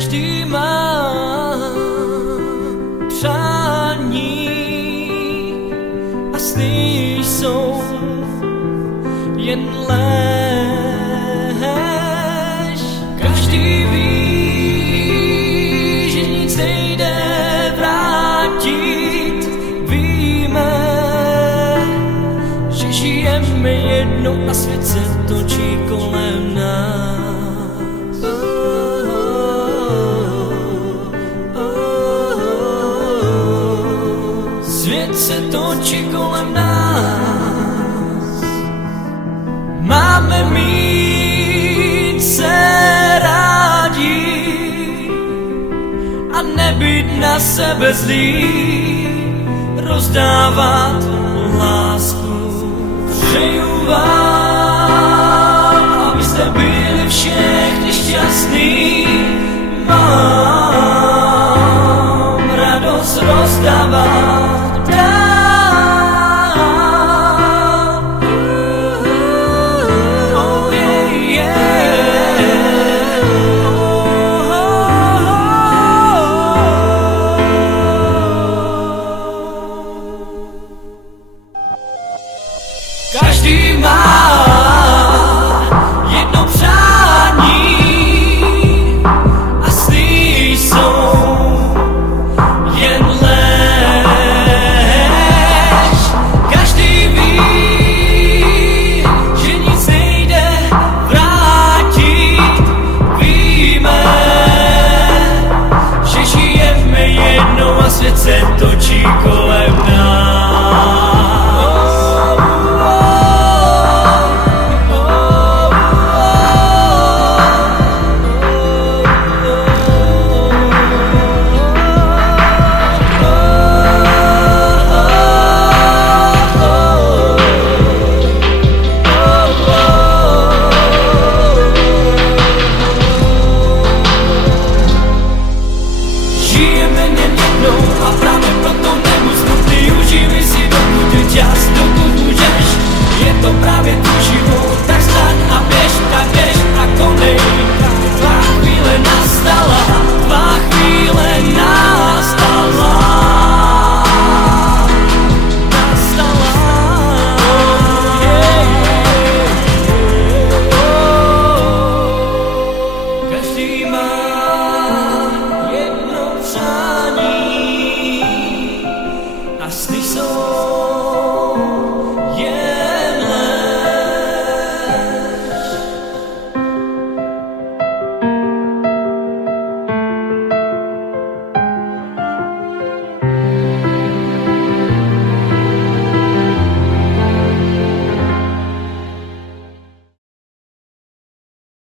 Každý má přání a sny jsou jen lež. Každý ví, že nic nejde vrátit. Víme, že žijeme jednou a svět se točí kolem nás. Svět se točí kolem nás. Máme mít se rádi a nebýt na sebe zlý, rozdávat lásku. Přeju vám, abyste byli všichni šťastný. Mám radost rozdávat. Každý má